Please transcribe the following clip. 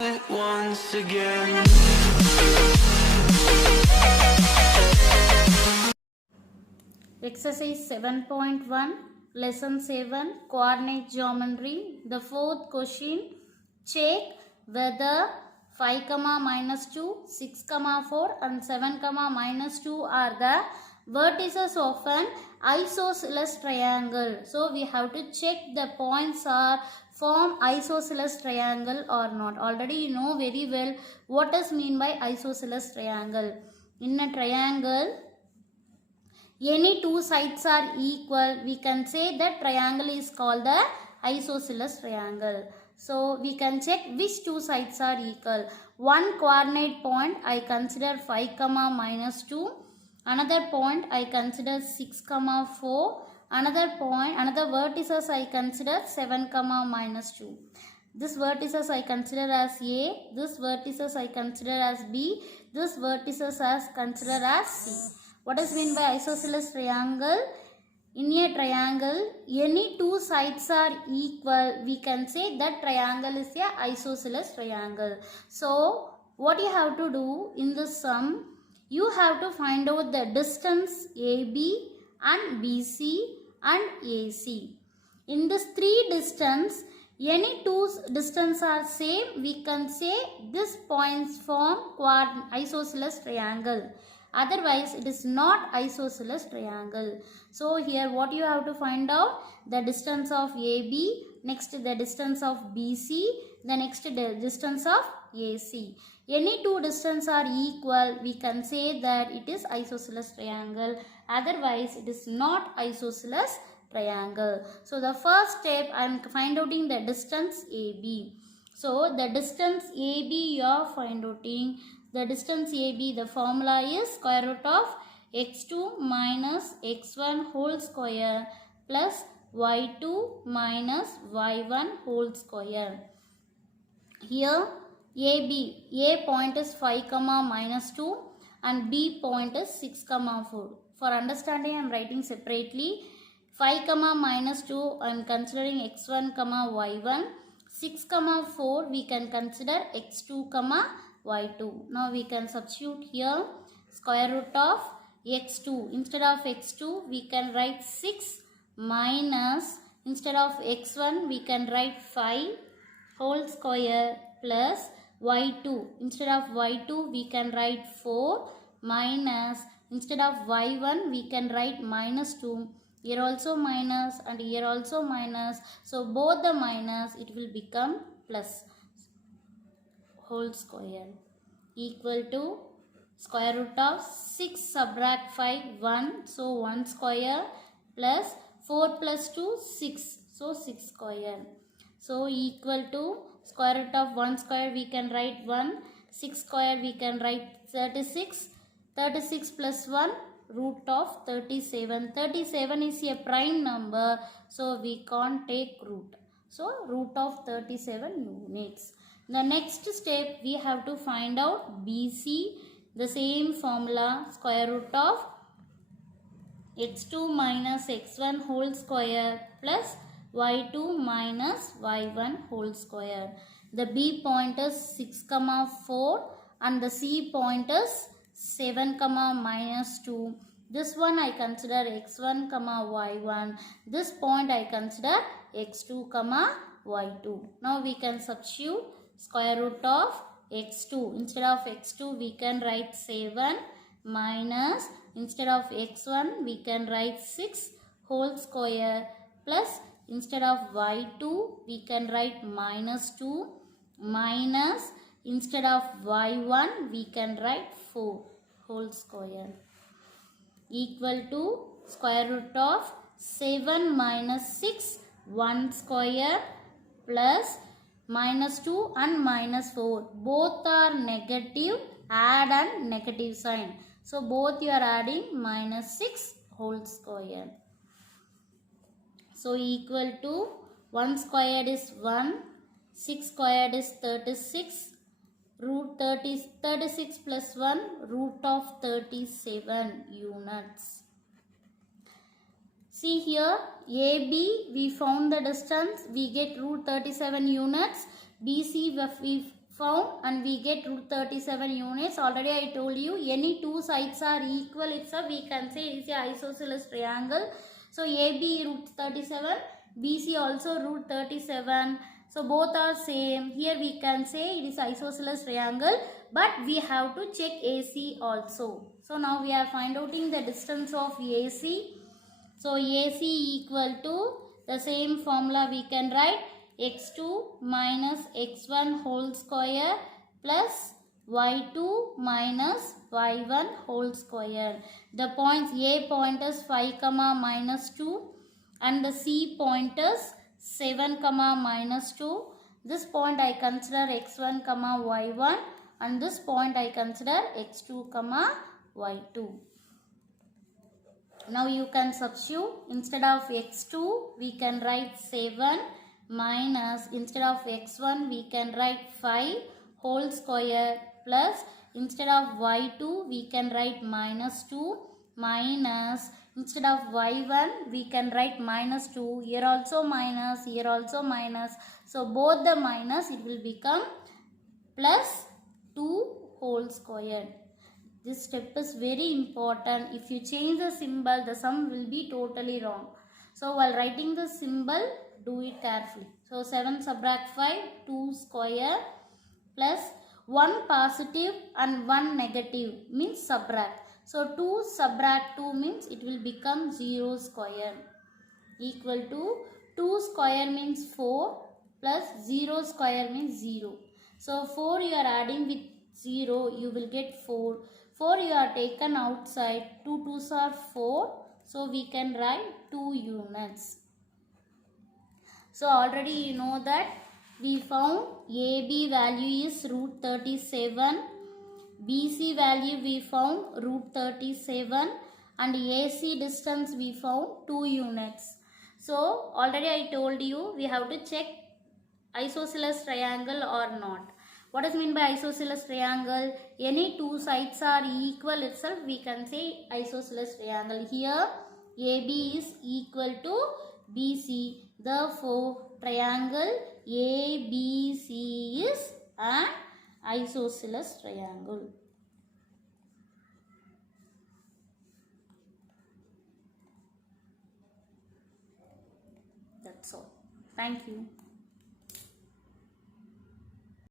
it once again. Exercise 7.1, Lesson 7, Coordinate Geometry. The fourth question, check whether 5, minus 2, 6, 4 and 7, minus 2 are the vertices of an isosceles triangle. So, we have to check the points are form isosceles triangle or not. Already you know very well what is mean by isosceles triangle. In a triangle, any two sides are equal, we can say that triangle is called the isosceles triangle. So we can check which two sides are equal. One coordinate point I consider 5, minus 2. Another point I consider 6, 4. Another vertices I consider 7, minus 2. This vertices I consider as A. This vertices I consider as B. This vertices as consider as C. What is meant by isosceles triangle? In a triangle, any two sides are equal. We can say that triangle is a isosceles triangle. So, what you have to do in the sum, you have to find out the distance AB and BC and AC. In this three distance, any two distance are same, we can say this points form isosceles triangle. Otherwise, it is not isosceles triangle. So, here what you have to find out? The distance of AB, next the distance of BC, the next the distance of AC. Any two distance are equal, we can say that it is isosceles triangle. Otherwise, it is not isosceles triangle. So, the first step I am find outing the distance AB. So, the distance AB you are find outing. The distance AB, the formula is square root of x2 minus x1 whole square plus y2 minus y1 whole square. Here AB, A point is 5, minus 2 and B point is 6, 4. For understanding, I am writing separately. 5, minus 2, I am considering x1, y1. 6, 4, we can consider x2, y2. Now we can substitute here square root of x2. Instead of x2, we can write 6 minus, instead of x1, we can write 5 whole square plus y2. Instead of y2, we can write 4 minus, instead of y1, we can write minus 2. Here also minus and here also minus. So both the minus, it will become plus whole square equal to square root of 6 subtract 5 1. So 1 square plus 4 plus 2 6. So 6 square. So equal to square root of 1 square we can write 1. 6 square we can write 36. 36 plus 1 root of 37. 37 is a prime number. So we can't take root. So root of 37 units. The next step we have to find out BC. The same formula square root of x2 minus x1 whole square plus y2 minus y1 whole square. The B point is 6, 4 and the C point is 7, minus 2. This one I consider x1, y1. This point I consider x2, y2. Now we can substitute square root of x2. Instead of x2 we can write 7 minus, instead of x1 we can write 6 whole square plus, instead of y2 we can write minus 2 minus, instead of y1 we can write 4 whole square equal to square root of 7 minus 6 1 square plus minus 2 and minus 4. Both are negative, add and negative sign. So both you are adding minus 6 whole square. So equal to 1 squared is 1, 6 squared is 36, root 36 plus 1 root of 37 units. See here, AB we found the distance, we get root 37 units. BC we found and we get root 37 units. Already I told you any two sides are equal itself, we can say it is a isosceles triangle. So AB root 37, BC also root 37. So both are same. Here we can say it is isosceles triangle, but we have to check AC also. So now we are find outing the distance of AC. So AC equal to the same formula we can write x2 minus x1 whole square plus y2 minus y1 whole square. The points A point is 5 comma minus 2 and the C point is 7 comma minus 2. This point I consider x1 comma y1 and this point I consider x2 comma y2. Now you can substitute. Instead of x2 we can write 7 minus, instead of x1 we can write 5 whole square plus, instead of y2 we can write minus 2 minus, instead of y1 we can write minus 2, here also minus, here also minus. So both the minus, it will become plus 2 whole square. This step is very important. If you change the symbol, the sum will be totally wrong. So while writing the symbol, do it carefully. So 7 subtract 5, 2 square plus 1 positive and 1 negative means subtract. So 2 subtract 2 means it will become 0 square equal to 2 square means 4 plus 0 square means 0. So 4 you are adding with 0, you will get 4. 4 you are taken outside, 2 2s are 4. So we can write 2 units. So already you know that we found AB value is root 37. BC value we found root 37 and AC distance we found 2 units. So already I told you we have to check isosceles triangle or not. What does mean by isosceles triangle? Any two sides are equal itself, we can say isosceles triangle. Here AB is equal to BC. Therefore triangle ABC is an isosceles triangle. That's all. Thank you.